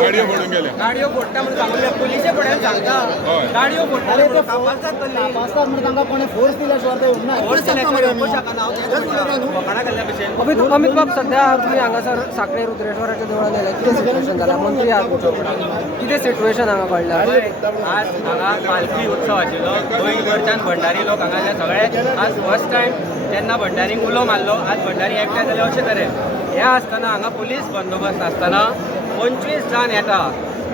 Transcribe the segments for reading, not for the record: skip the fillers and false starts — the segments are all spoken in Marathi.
गाडयो फोडून गेल्या. गाडयो फोडटा म्हणून सांगूया पुलिशे फुड्यान सांगता गाडयो फोडटा म्हणून कापासतात म्हणून तांकां कोणी फोर्स दिल्याशिवाय ते उरना फोर्स दिल्याशिवाय उरपू शकना वखणां केल्ल्या भशेन अमित बाब सध्या तुम्ही हांगासर सांखळे रुद्रेश्वराच्या देवळान येयले कितें सिच्युएशन जालां मंत्री आहात कितें सिच्युएशन हांगा कळ्ळां आज हांगा पालखी उत्सव आशिल्लो गोंयभरच्यान भंडारी लोक हांगासर सगळे आज फर्स्ट टायम तेन्ना भंडारींक उलो मारलो आज भंडारी एकठांय जाले अशें तरेन हें आसतना हांगा पुलीस बंदोबस्त आसतना 25 जाण येता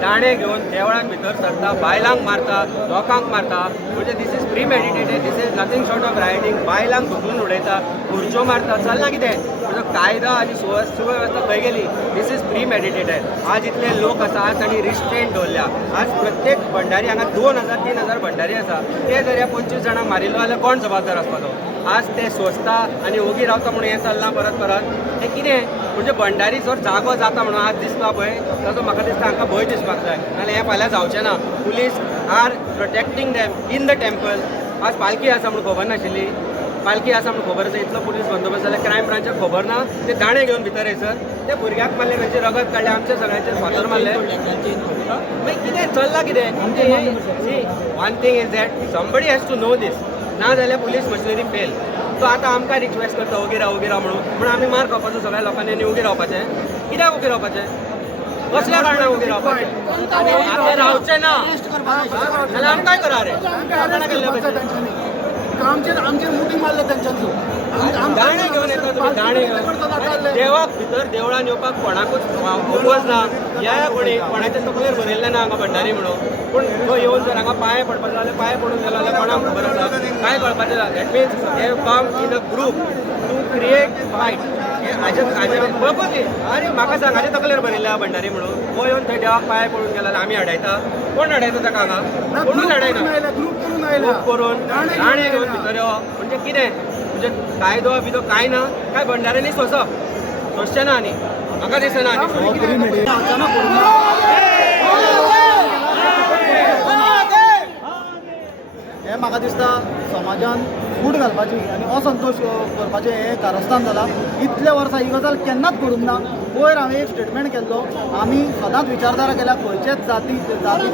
दाणे घेवन देवळान भितर सरता बायलांक मारता लोकांक मारता म्हणजे this is premeditated this is nothing short of writing बायलांक धुकलून उडयता खुर्च्यो मारता चलना कितें म्हणजे कायदा आनी सुवेवस्था खंय गेली दीस इज प्री मेडिटेटेड आज इतले लोक आसा आज तांणी रिस्ट्रेंट दवरल्या आज प्रत्येक भंडारी हांगा 2000-3000 भंडारी आसा ते जर ह्या 25 जाणांक मारिल्लो जाल्यार कोण जबाबदार आसपाचो आज ते सोंसता आनी ओगी रावता म्हणून हें चलना परत परत हें कितें म्हणजे भंडारी जर जागो जाता म्हणून आज दिसता पळय ताजो म्हाका दिसता हांकां भंय दिसपाक जाय नाल्यार हें फाल्यां जावचें ना police are protecting them in the temple आज पालखी आसा म्हणून खबर नाशिल्ली पालखी आसा म्हणून खबर आसा इतलो पुलीस बंदोबस्त जाल्यार क्रायम ब्रांचाक खबर ना ते दाणे घेवन भितर येसर ते भुरग्याक मारले तांची रगत काडले आमच्या सगळ्यांचे फातर मारले मागीर कितें चल्लां कितें one thing is that somebody has to know this ना जाल्यार पुलीस मशिनरी फेल तो आतां आमकां रिक्वेस्ट करता ओगी राव म्हणून आमी मार खावपाचो सगळ्या लोकांनी आनी ओगी रावपाचें कित्याक ओगी रावपाचें कसल्या कारणान ओगी रावपाचें आतां रावचें ना जाल्यार आमी काय करा रे कारणां केल्ल्या भशेन आमचेर मुठी मारले त्यांच्याचो दाणे घेवन येता तुमी दाणे घेवन देवाक भितर देवळान येवपाक कोणाकूच अवज ना ह्या कोणाच्या तकलेर बरयल्लें ना हांगा भंडारी म्हणून पूण तो येवन जर हांगा पांय पडपाचो जाल्यार पांय पडून गेलो जाल्यार कोणाक खबर आसा काय कळपाचें ना that means he come in a group to create fight हाजे पर्पजली अरे म्हाका सांग हाजे तकलेर बरयल्या भंडारी म्हणून हो येवन थंय देवाक पांय पडून गेला जाल्यार आमी हाडयता कोण हाडयता ताका हांगा कोणूच हाडयना ग्रूप करून दाणे घेवन भितर यो म्हणजे कितें म्हणजे कायदो बिदो काय ना काय भंडाऱ्यांनी सोंसप सोंसचें ना आनी म्हाका दिसना हे म्हाका दिसता समाजान फूट घालपाची आनी असंतोष करपाचें हें कारस्थान जालां इतले वर्सां ही गजाल केन्नाच घडूंक ना पयर हांवें एक स्टेटमेंट केल्लो आमी सदांच विचारधारा केल्या खंयचेच जाती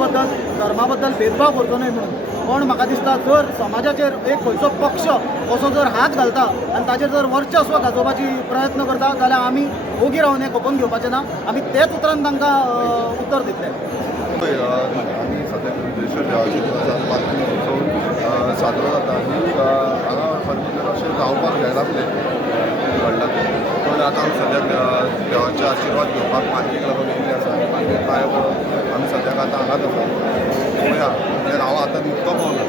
बद्दल धर्मा बद्दल भेदभाव करचो न्हय म्हणून पण म्हाका दिसता जर समाजाचेर एक खंयचो पक्ष असो जर हात घालता आनी ताचेर जर वर्चस्व गाजोवपाची प्रयत्न करता जाल्यार आमी ओगी रावन हें खपोवन घेवपाचें ना आमी तेच उतरान तांकां उत्तर दितले आमी सद्याक रुद्रेश्वर देवाची पालखी उत्सव साजरो जाता आनी हांगा खरें अशें जावपाक जाय नासलें व्हडला पण आतां आमी सद्याक देवाचे आशिर्वाद घेवपाक पालखेक लागून येयल्ले आसा आनी पालखेक पांय पडोन आमी सद्याक आतां हांगाच आसा पळोवया म्हणजे हांव आतां न्हिदतो पावना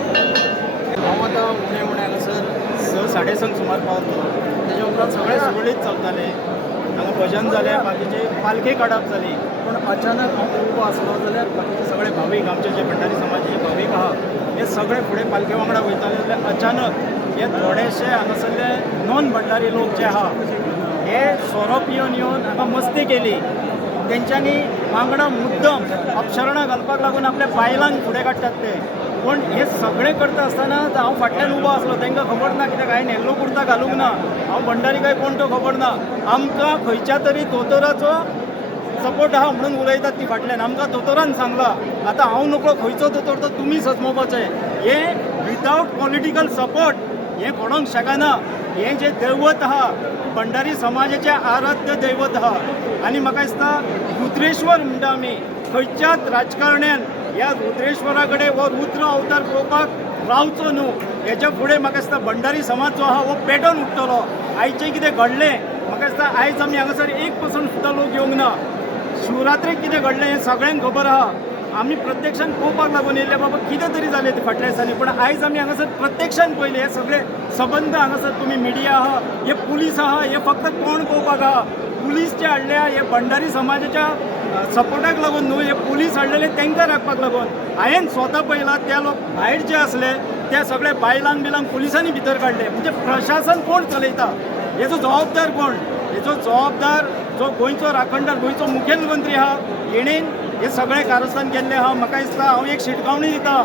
हांव आतां उणें हांगासर 6:30 सुमार पावलो तेजे उपरांत सगळे सुरळीत चलताले हांगा भजन जालें बाकीचे पालखी काडप जाली पण अचानक हांव उबो आसलो जाल्यार बाकीचे सगळे भावीक आमचे जे भंडारी समाजाचे भावीक आहा हे सगळे फुडें पालखे वांगडा वयताले जाल्यार अचानक हे थोडेशे हांगासरले नॉन भंडारी लोक जे आहा हे सोरो पिवन येवन हांगा मस्ती केली तेंच्यांनी वांगडा मुद्दम अपशरणां घालपाक लागून आपल्या बायलांक फुडें काडटात ते पण हे सगळें करता आसतना हांव फाटल्यान उबो आसलो तांकां खबर ना कित्याक हांवें येल्लो कुर्ता घालूंक ना हांव भंडारी काय कोण तो खबर ना आमकां खंयच्या तरी दोतोराचो सपोर्ट आहा म्हणून उलयतात ती फाटल्यान आमकां दोतोरान सांगलां आतां हांव नकळो खंयचो दोतोर तो तुमी सजमोवपाचें हें विदावट पॉलिटिकल सपोर्ट हें घडोवंक शकना हें जें दैवत आहा भंडारी समाजाचें आराध्य दैवत आहा आनी म्हाका दिसता रुद्रेश्वर म्हणटा आमी खंयच्याच राजकारण्यान ह्या रुद्रेश्वरा कडेन हो रुद्र अवतार पळोवपाक रावचो न्हू हेच्या फुडें म्हाका दिसता भंडारी समाज जो आहा हो पेटोवन उठतलो आयचें कितें घडलें म्हाका दिसता आयज आमी हांगासर 1% सुद्दां लोक येवंक ना शिवरात्रेक कितें घडलें हें सगळ्यांक खबर आहा आमी प्रत्यक्षान पळोवपाक लागून येयल्ले बाबा कितें तरी जालें फाटल्या दिसांनी पण आयज आमी हांगासर प्रत्यक्षान पळयलें हे सगळे सबंद हांगासर तुमी मिडिया आहा हे पुलीस आहा हे फक्त तोंड पळोवपाक आहा पुलीस जे हाडल्या हे भंडारी समाजाच्या सपोर्टाक लागून न्हू हे पुलीस हाडलेले तांकां राखपाक लागून हांवें स्वता पळयलां ते लोक भायर जे आसले ते सगळे बायलांक बिलांक पुलिसांनी भितर काडले म्हणजे प्रशासन कोण चलयता हेजो जबाबदार कोण हेजो जबाबदार जो गोंयचो राखणदार गोंयचो मुखेलमंत्री आहा हेणेन हे सगळे कारस्थान केल्ले आहा म्हाका दिसता हांव एक शिटकावणी दिता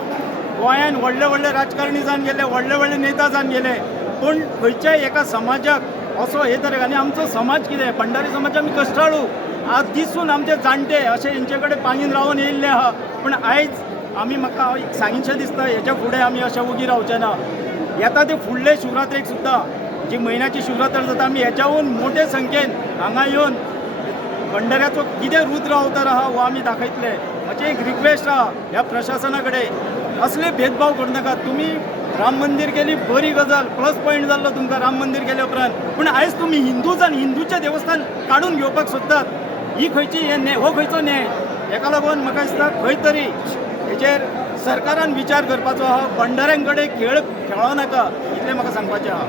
गोंयान व्हडले व्हडले राजकारणी जावन गेले व्हडले व्हडले नेता जावन गेले पूण खंयच्याय एका समाजाक असो हे तरेक आनी आमचो समाज कितें भंडारी समाज आमी कश्टाळू आज दिसून आमचे जाणटे अशे हेंचे कडेन पांगीन रावन येयल्ले आहा पूण आयज आमी म्हाका सांगिनशें दिसता हेच्या फुडें आमी अशें उगी रावचे ना येता ते फुडले शिवरात्रेक सुद्दां जी म्हयन्याची शिवरात्र जाता आमी हेच्याहून मोठे संख्येन हांगा येवन भंडाऱ्याचो कितें रुद्र अवतार आहा हो आमी दाखयतले म्हजी एक रिक्वेस्ट आहा ह्या प्रशासना कडेन असले भेदभाव करूं नाका तुमी राम मंदिर केली बरी गजाल प्लस पॉयंट जाल्लो तुमकां राम मंदिर केले उपरांत पूण आयज तुमी हिंदूज आनी हिंदूचें देवस्थान काडून घेवपाक सोदतात ही खंयची हे न्याय हो खंयचो न्याय हेका लागून म्हाका दिसता खंय तरी हेचेर सरकारान विचार करपाचो आहा भंडाऱ्यां कडेन खेळ खेळो नाका इतलें म्हाका सांगपाचें आहा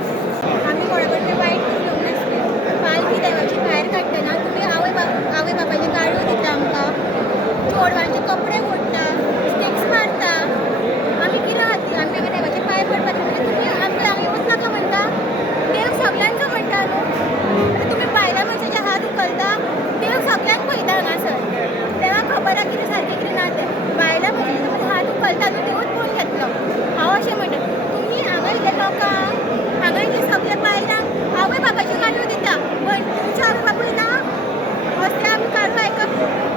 आम्ही कोणाकडे वाईट करूंक नासले पालखी देवाची भायर काडटना तुमी आवय बापायचे गाडयो दिता आमकां चोडवांचे कपडे मोडटा स्टिक्स मारता आमी कितें खातीर आमी देवाचे पांय पडपाचे म्हणजे तुमी आमी हांगा येवंच नाका म्हणटा देव सगळ्यांचो म्हणटा न्हू आतां तुमी भायल्या मनशाचे हात उखलता देव सगळ्यांक पळयता हांगासर देवाक खबर आहा कितें सारकें कितें ना तें भायल्या मनशाचे हात उखलता न्हू देवूच पळोवन घेतलो हांव अशें म्हणटा तुमी हांगा येयले लोकांक हांगा येयले सगळे बायलांक आवय बापायच्यो गाडयो दिता पण तुमचे आवय बापूय ना अशें आमी काडूं आयकप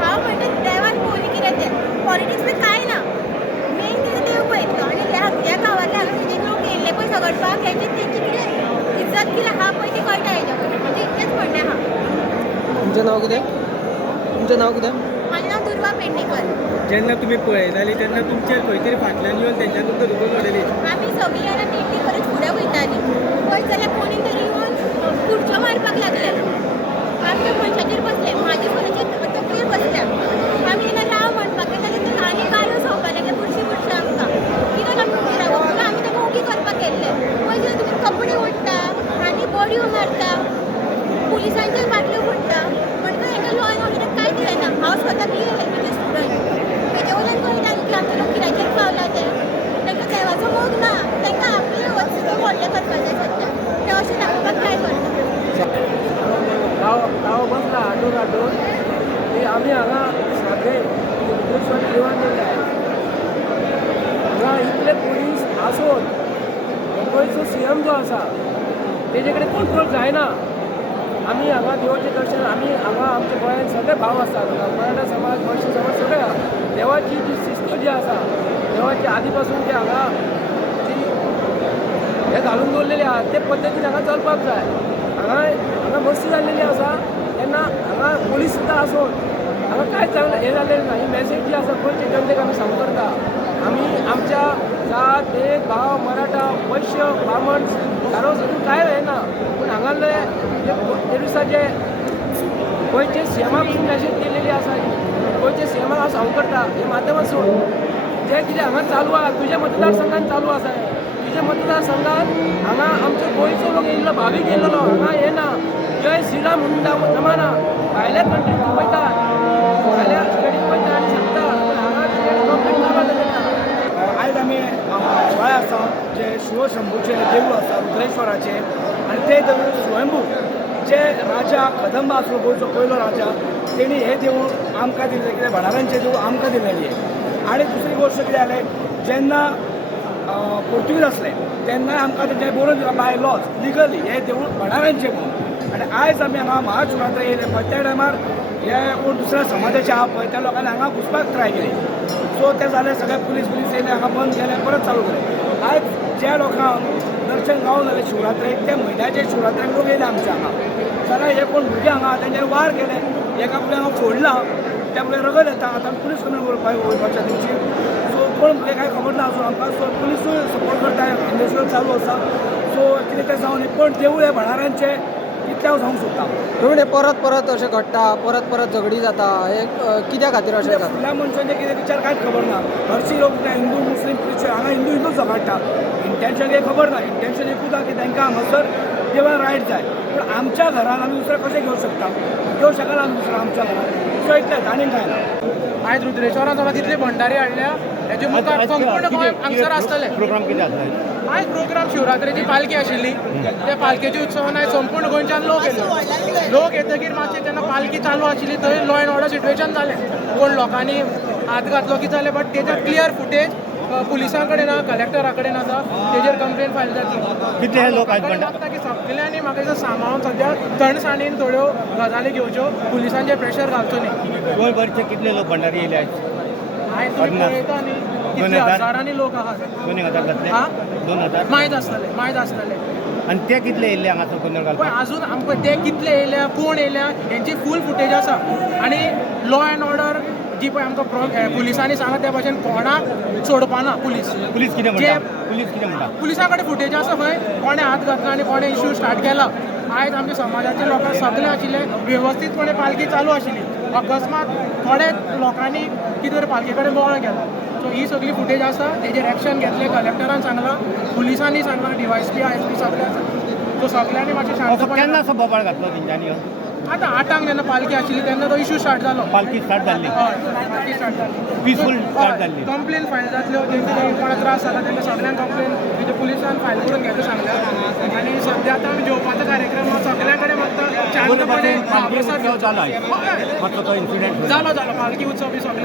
हांव म्हणटा देवान पळोवनी कितें तें पॉलिटिक्स बी कांय ना मेन कितें देव पळयतलो आनी ह्या गांवांतले हांगा जे लोक येयल्ले पळय झगडपाक हेंची तेंची कितें इज्जत कितें आहा पळय ती कळटा हेच्या कडेन म्हणजे इतलेंच म्हणणें आहा तुमचें नांव कितें म्हाजें नांव दुर्वा पेडणेकर जेन्ना तुमी पळयताली तेन्ना तुमचे खंय तरी फाटल्यान येवन तेंच्यान तुमकां धुकून उडयली आमी सगळीं जाणां पेटी करत फुडें वयतालीं पळयत जाल्यार कोणी तरी येवन खुर्च्यो मारपाक लागले आमच्या मनशाचेर बसले म्हाज्या कोणाचेर तकलेर बसल्या आमी तेन्ना राव म्हणपाक गेले जाल्यार ते आनी गाडयो सोंपपाक लागले बुरशी आमकां कित्याक आमी उगी रावप म्हणून आमी ताका उगी करपाक गेल्ले पळयत जाल्यार तुमी कपडे ओडटा आनी बडयो मारता पुलिसांच्यो बाटल्यो फोडटा म्हणटा हेका लॉ एंड ऑर्डराक कांय दिलेना हांव स्वता बी म्हणजे स्टुडंट तेजे वयल्यान कळटा की आमचे लोक कित्याचेर पावला ते तांकां देवाचो मोग ना तांकां आपले वस्तू व्हडले करपाचें सद्या ते अशें दाखोवपाक ट्राय करता गांव बसला हाडून की आमी हांगा सगळे जिवन दिले हांगा इतले पुलीस आसून गोंयचो CM जो आसा तेजे कडेन कंट्रोल जायना आमी हांगा देवाचें दर्शन आमी हांगा आमच्या गोंयांत सगळे भाव आसात मराठा समाज गोंयचे समाज सगळे आहा देवाची जी शिस्त जी आसा देवाची आदी पासून जी हांगा जी हे घालून दवरलेली आहा ते पद्दतीन हांगा चलपाक जाय हांगा मस्ती जाल्लेली आसा तेन्ना हांगा पुलीस सुद्दां आसून हांगा कांयच हे जाल्लेलें ना ही मॅसेज जी आसा गोंयचे जनतेक आमी सांगू करता आमी आमच्या जात भेद भाव मराठा वैश्य ब्राह्मण धारो सोडून कांय जायना पूण हांगाले ते दिसाचे गोंयचे CMाक मॅसेज केलेली आसा गोंयचे CMाक हांव सांगू करता हे माध्यमांतसून जें कितें हांगा चालू आहा तुज्या मतदारसंघात चालू आसा तुज्या मतदारसंघात हांगा आमचो गोंयचो लोक येयल्लो भावीक येयल्लो हांगा येना जय श्रीराम म्हणून जमाना भायल्या कंट्रीक वयता भायल्या स्टेटीक वयता आनी सांगता हांगा कंप्लीट नाका जालें आयज आमी गोंय आसा जे शिवशंभूचे देवूळ आसा रुद्रेश्वराचे आनी ते देवूळ स्वयंभू जे राजा कदंबा आसलो गोंयचो पयलो राजा तेणी हे देवूळ आमकां दिलें कितें भंडाऱ्यांचें देवूळ आमकां दिलेली आनी दुसरी गोश्ट कितें जालें जेन्ना पोर्तुगीज आसले तेन्ना आमकां तेंचे बरोवन दिला बाय लॉज लिगली हे देवूळ भंडाऱ्यांचें म्हणून आनी आयज आमी हांगा महाशिवरात्र येयले पळय त्या टायमार हे कोण दुसऱ्या समाजाचे आहा पळय त्या लोकांनी हांगा घुसपाक ट्राय केली सो ते जाले सगळे पुलीस येयले हांगा बंद केले परत चालू केले आयज ज्या लोकांक दर्शन गावूं जालें शिवरात्रेक ते म्हयन्याचे शिवरात्रेक लोक येयले आमच्या हांगा जाल्यार हे कोण भुरगे हांगा तेंचेर वार केले एका फुडें हांव फोडला त्या फुडें रगत येता आतां पुलीस कडेन वयपाच्या तेंची सो कोण भुरगे कांय खबर ना सो आमकां सो पुलीसूय सपोर्ट करता इन्वेस्टिगेशन चालू आसा सो कितें तें जावन पण देवूळ हे भंडाऱ्यांचें इतलें हांव सांगूंक सोदतां म्हणजे परत अशें घडटा परत झगडी जाता हे कित्या खातीर अशें जाता फुडल्या मनशांचे कितें विचार कांयच खबर ना हरशीं लोक हिंदू मुस्लीम क्रिश्चन हांगा हिंदूच झगडटा इंटेन्शन काही खबर ना इंटेन्शन एकूच आहा की तांकां हांगासर देवळान रायट जाय पूण आमच्या घरान आमी दुसरें कशें घेवंक शकता घेवंक शकना आमी दुसरें आमच्या घरान सो इतलेंच आनीक कांय ना आयज रुद्रेश्वरान म्हाका तितले भंडारी हाडल्या हेजे मुखार संपूर्ण गोंय हांगसर आसतले प्रोग्राम कितें आसा आयज प्रोग्राम शिवरात्रेची पालखी आशिल्ली त्या पालखेच्या उत्सवान आयज संपूर्ण गोंयच्यान लोक येयले लोक येतकीर मातशें जेन्ना पालखी चालू आशिल्ली थंय लॉ एंड ऑर्डर सिट्युएशन जालें कोण लोकांनी हात घातलो कितें जालें बट तेजेर क्लियर फुटेज पुलिसां कडेन कलेक्टरा कडेन आसा तेजेर कंप्लेन फायल जातली कितले लोक आयज म्हाका बंड दिसता की सगळ्यांनी म्हाका दिसता सांबाळून सद्या थंडसाणीन थोड्यो गजाली घेवच्यो पुलिसांचेर प्रेशर घालचो न्ही गोंयभरचे कितले लोक भंडारी येयले आयज आयज तुमी पळयता न्ही कितले 2000? हजारांनी लोक आहात 2000 जातले हा? 2000 माहीत आसतले आनी ते कितले येयल्ले हांगासर गोंदळ पण घालपाक अजून आमकां ते कितले येयल्या कोण येयल्या हेंची फूल फुटेज आसा आनी लॉ अँड ऑर्डर जी पळय आमकां पुलिसांनी सांगला त्या भाशेन कोणाक सोडपाना पुलीस पुलीस कितें जे म्हणटा पुलीस कितें म्हणटा पुलिसां कडेन फुटेज आसा खंय कोणें हात घातला आनी कोणें इश्यू स्टार्ट केला आयज आमच्या समाजाचे लोकांक सगळे आशिल्ले वेवस्थीतपणे पालखी चालू आशिल्ली अकस्मात थोडे लोकांनी कितें तरी पालखे कडेन बोवाळ केला सो ही सगळी फुटेज आसा तेजेर एक्शन घेतलें कलेक्टरान सांगलां पुलिसांनी सांगलां DYSP ISP सगळे आसा सो सगळ्यांनी मातशें असो शांतपणान केन्ना असो बोबाळ घातलो तेंच्यांनी आतां 8 जेन्ना पालखी आशिल्ली तेन्ना तो इश्यू स्टार्ट जालो पालखी स्टार्ट जाल्ली हय पालखी स्टार्ट जाली पिसफूल स्टार्ट जाल्ली कंप्लेन फायल जातल्यो तेंचे कोणा त्रास जाला तेंकां सगळ्यांक कंप्लेन तेजे पुलिसान फायल करून घेतलो सांगल्या आनी सद्या आतां आमी जेवपाचो कार्यक्रम हा सगळ्या कडेन फक्त शांतपणे पालखी उत्सव जालो आयज हय. मातसो तो इन्सिडेंट जालो पालखी उत्सव बी सगळे